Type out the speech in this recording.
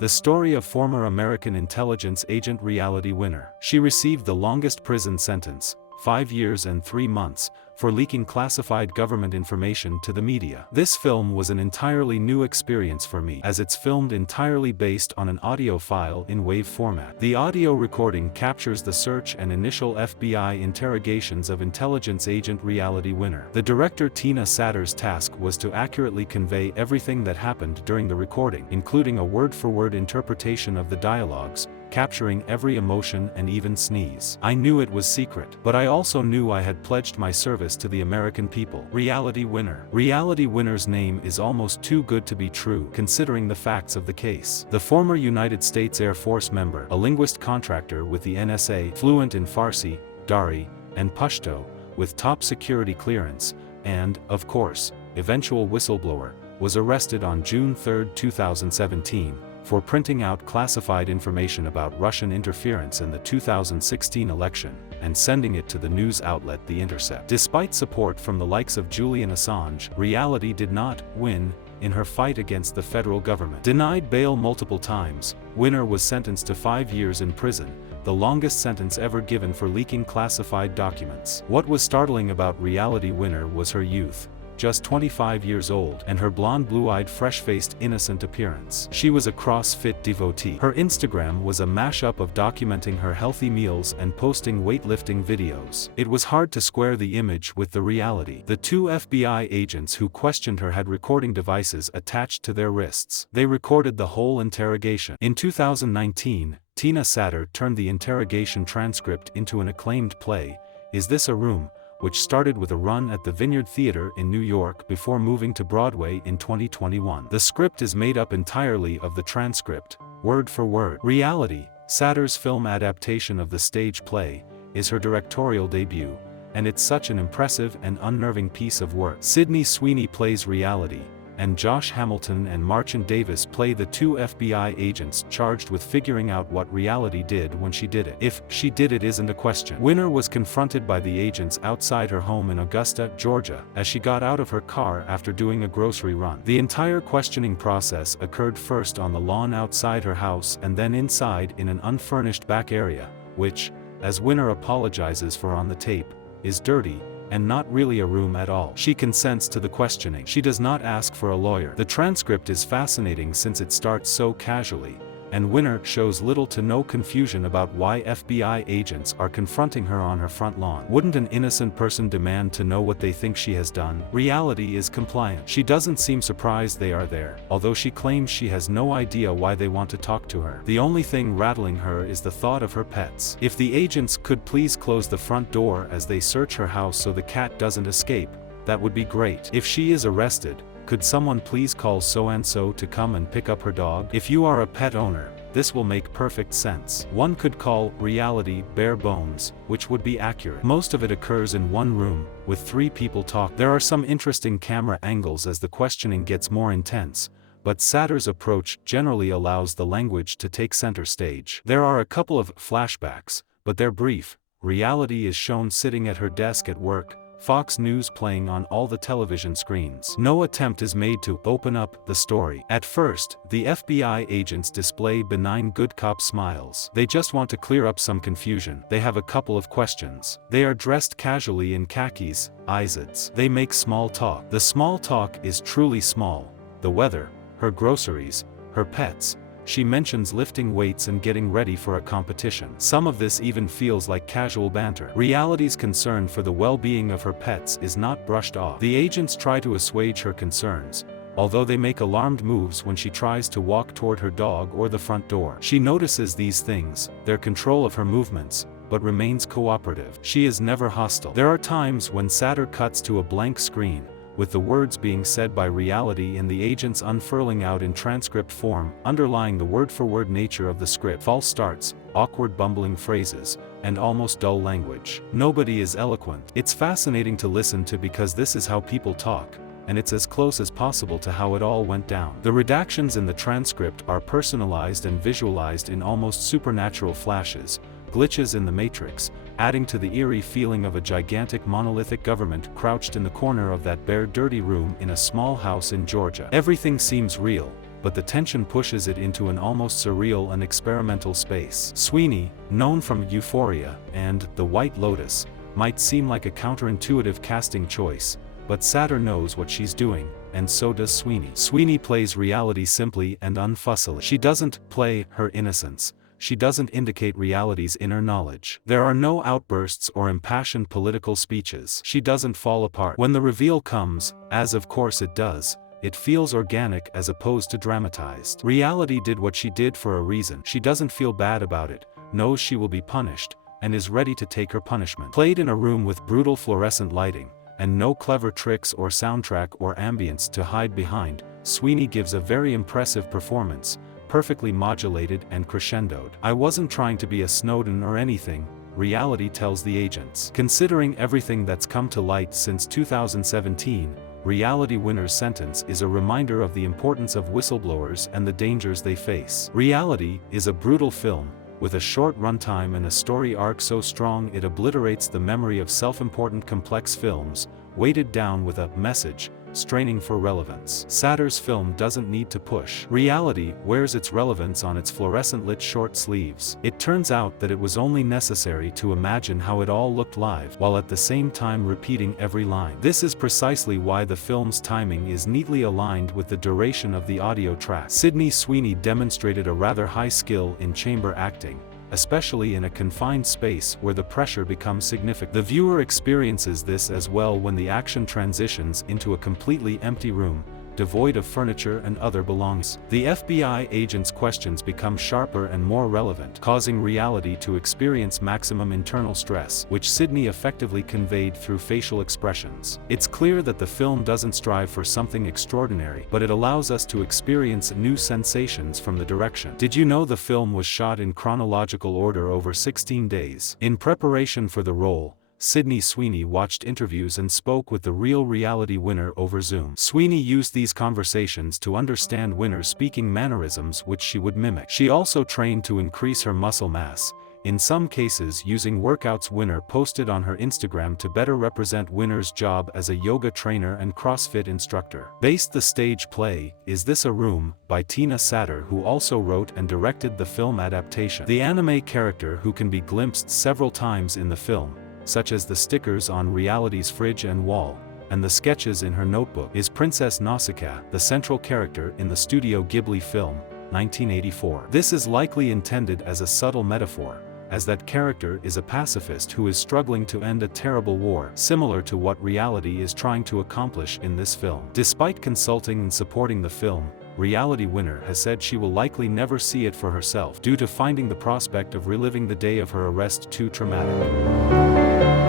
The story of former American intelligence agent Reality Winner. She received the longest prison sentence, 5 years and 3 months, for leaking classified government information to the media. This film was an entirely new experience for me, as it's filmed entirely based on an audio file in WAV format. The audio recording captures the search and initial FBI interrogations of intelligence agent Reality Winner. The director Tina Satter's task was to accurately convey everything that happened during the recording, including a word-for-word interpretation of the dialogues, capturing every emotion and even sneeze. I knew it was secret, but I also knew I had pledged my service to the American people. Reality Winner. Reality Winner's name is almost too good to be true, considering the facts of the case. The former United States Air Force member, a linguist contractor with the NSA, fluent in Farsi, Dari, and Pashto, with top security clearance, and, of course, eventual whistleblower, was arrested on June 3, 2017, for printing out classified information about Russian interference in the 2016 election, and sending it to the news outlet The Intercept. Despite support from the likes of Julian Assange, Reality did not win in her fight against the federal government. Denied bail multiple times, Winner was sentenced to 5 years in prison, the longest sentence ever given for leaking classified documents. What was startling about Reality Winner was her youth. Just 25 years old, and her blonde, blue-eyed, fresh-faced, innocent appearance. She was a CrossFit devotee. Her Instagram was a mashup of documenting her healthy meals and posting weightlifting videos. It was hard to square the image with the reality. The 2 FBI agents who questioned her had recording devices attached to their wrists. They recorded the whole interrogation. In 2019, Tina Satter turned the interrogation transcript into an acclaimed play, Is This a Room?, which started with a run at the Vineyard Theater in New York before moving to Broadway in 2021. The script is made up entirely of the transcript, word for word. Reality, Satter's film adaptation of the stage play, is her directorial debut, and it's such an impressive and unnerving piece of work. Sydney Sweeney plays Reality, and Josh Hamilton and Marchant Davis play the 2 FBI agents charged with figuring out what Reality did when she did it. If she did it isn't a question. Winner was confronted by the agents outside her home in Augusta, Georgia, as she got out of her car after doing a grocery run. The entire questioning process occurred first on the lawn outside her house and then inside in an unfurnished back area, which, as Winner apologizes for on the tape, is dirty, and not really a room at all. She consents to the questioning. She does not ask for a lawyer. The transcript is fascinating since it starts so casually, and Winner shows little to no confusion about why FBI agents are confronting her on her front lawn. Wouldn't an innocent person demand to know what they think she has done? Reality is compliant. She doesn't seem surprised they are there, although she claims she has no idea why they want to talk to her. The only thing rattling her is the thought of her pets. If the agents could please close the front door as they search her house so the cat doesn't escape, that would be great. If she is arrested, could someone please call so-and-so to come and pick up her dog? If you are a pet owner, this will make perfect sense. One could call Reality bare bones, which would be accurate. Most of it occurs in one room, with 3 people talking. There are some interesting camera angles as the questioning gets more intense, but Satter's approach generally allows the language to take center stage. There are a couple of flashbacks, but they're brief. Reality is shown sitting at her desk at work, Fox News playing on all the television screens. No attempt is made to open up the story. At first, the FBI agents display benign good cop smiles. They just want to clear up some confusion. They have a couple of questions. They are dressed casually in khakis, IZADs. They make small talk. The small talk is truly small. The weather, her groceries, her pets. She mentions lifting weights and getting ready for a competition. Some of this even feels like casual banter. Reality's concern for the well-being of her pets is not brushed off. The agents try to assuage her concerns, although they make alarmed moves when she tries to walk toward her dog or the front door. She notices these things, their control of her movements, but remains cooperative. She is never hostile. There are times when Satter cuts to a blank screen, with the words being said by Reality and the agents unfurling out in transcript form, underlying the word-for-word nature of the script. False starts, awkward bumbling phrases, and almost dull language. Nobody is eloquent. It's fascinating to listen to because this is how people talk, and it's as close as possible to how it all went down. The redactions in the transcript are personalized and visualized in almost supernatural flashes, glitches in the matrix, adding to the eerie feeling of a gigantic monolithic government crouched in the corner of that bare dirty room in a small house in Georgia. Everything seems real, but the tension pushes it into an almost surreal and experimental space. Sweeney, known from Euphoria and The White Lotus, might seem like a counterintuitive casting choice, but Satter knows what she's doing, and so does Sweeney. Sweeney plays reality simply and unfussily. She doesn't play her innocence. She doesn't indicate reality's inner knowledge. There are no outbursts or impassioned political speeches. She doesn't fall apart. When the reveal comes, as of course it does, it feels organic as opposed to dramatized. Reality did what she did for a reason. She doesn't feel bad about it, knows she will be punished, and is ready to take her punishment. Played in a room with brutal fluorescent lighting, and no clever tricks or soundtrack or ambience to hide behind, Sweeney gives a very impressive performance, perfectly modulated and crescendoed. I wasn't trying to be a Snowden or anything, reality tells the agents. Considering everything that's come to light since 2017, Reality Winner's sentence is a reminder of the importance of whistleblowers and the dangers they face. Reality is a brutal film, with a short runtime and a story arc so strong it obliterates the memory of self-important complex films, weighted down with a message, straining for relevance. Satter's film doesn't need to push. Reality wears its relevance on its fluorescent-lit short sleeves. It turns out that it was only necessary to imagine how it all looked live, while at the same time repeating every line. This is precisely why the film's timing is neatly aligned with the duration of the audio track. Sydney Sweeney demonstrated a rather high skill in chamber acting, especially in a confined space where the pressure becomes significant. The viewer experiences this as well when the action transitions into a completely empty room, devoid of furniture and other belongings. The FBI agent's questions become sharper and more relevant, causing reality to experience maximum internal stress, which Sydney effectively conveyed through facial expressions. It's clear that the film doesn't strive for something extraordinary, but it allows us to experience new sensations from the direction. Did you know the film was shot in chronological order over 16 days? In preparation for the role, Sydney Sweeney watched interviews and spoke with the real Reality Winner over Zoom. Sweeney used these conversations to understand Winner's speaking mannerisms which she would mimic. She also trained to increase her muscle mass, in some cases using workouts Winner posted on her Instagram to better represent Winner's job as a yoga trainer and CrossFit instructor. Based the stage play, Is This a Room? By Tina Satter, who also wrote and directed the film adaptation. The anime character who can be glimpsed several times in the film, such as the stickers on Reality's fridge and wall, and the sketches in her notebook, is Princess Nausicaa, the central character in the Studio Ghibli film, 1984. This is likely intended as a subtle metaphor, as that character is a pacifist who is struggling to end a terrible war, similar to what Reality is trying to accomplish in this film. Despite consulting and supporting the film, Reality Winner has said she will likely never see it for herself due to finding the prospect of reliving the day of her arrest too traumatic.